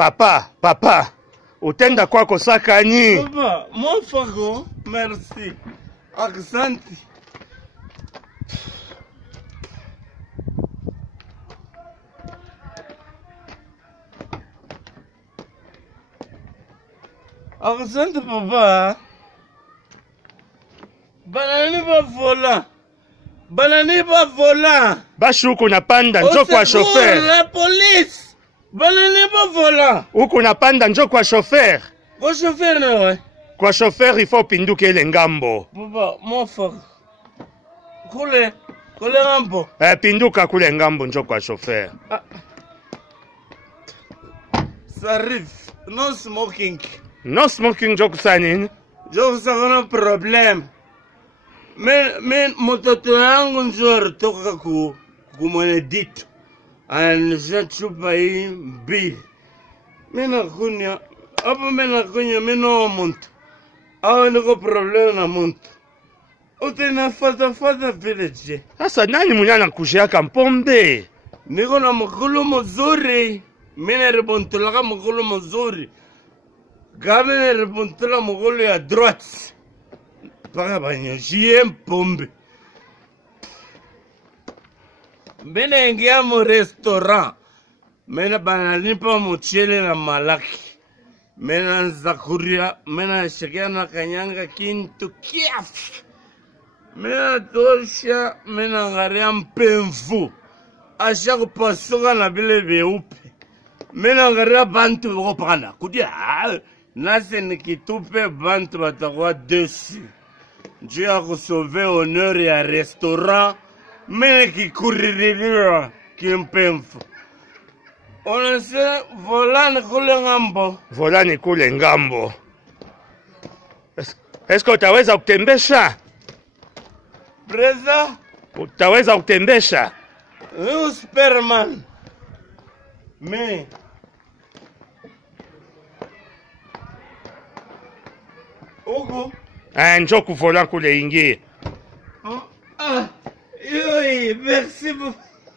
Papa, utenda kwako sakani. Papa, mon fago, merci. Asante. Asante papa. Banani ba vola. Bashuku na panda njo kwa chauffeur. La police. Banani ba vola. Uku na panda njo kwa chauffeur. Kwa chauffeur na we. Kwa chauffeur ifo pinduke ile ngambo. Papa, mon frère. Kule ngambo. Pinduka kule ngambo njo kwa chauffeur. Ça arrive. No smoking. No smoking njo kusanini. Njo kusakona problem. Men mtoto yangu njo toka kumwene dito. Ananisha chupa hii mbili. Mina kunya mino muntu. Awe niko problem na muntu. Utena fata village. Sasa nani munyana kushiaka mpombe? Niko na mkulu mzuri. Mina ribontulaka mkulu mzuri. Gabe ribontula mkulu ya droite. Paka banyoshie mpombe. Mina ingia mu restaurant. Mina bananipa mchele na malaki. Mina nzakuria. Mina shakia na kanyanga kintu kiafu. Mina tosha. Mina ngaria mpemfu. Asha kupasuka na bile beupe. Mina ngaria bantu wakopana. Kudia nase nikitupe bantu batakuwa desi. Njuu ya kusove honor ya restaurant. Mina kikuririra kimpemfu. Onese volani kule ngambo. Volani kule ngambo. Esko utaweza kutembesha? Preza? Utaweza kutembesha? Superman. Me. Ugu. Njo kuvola kule ingie. Yoi, merci beaucoup.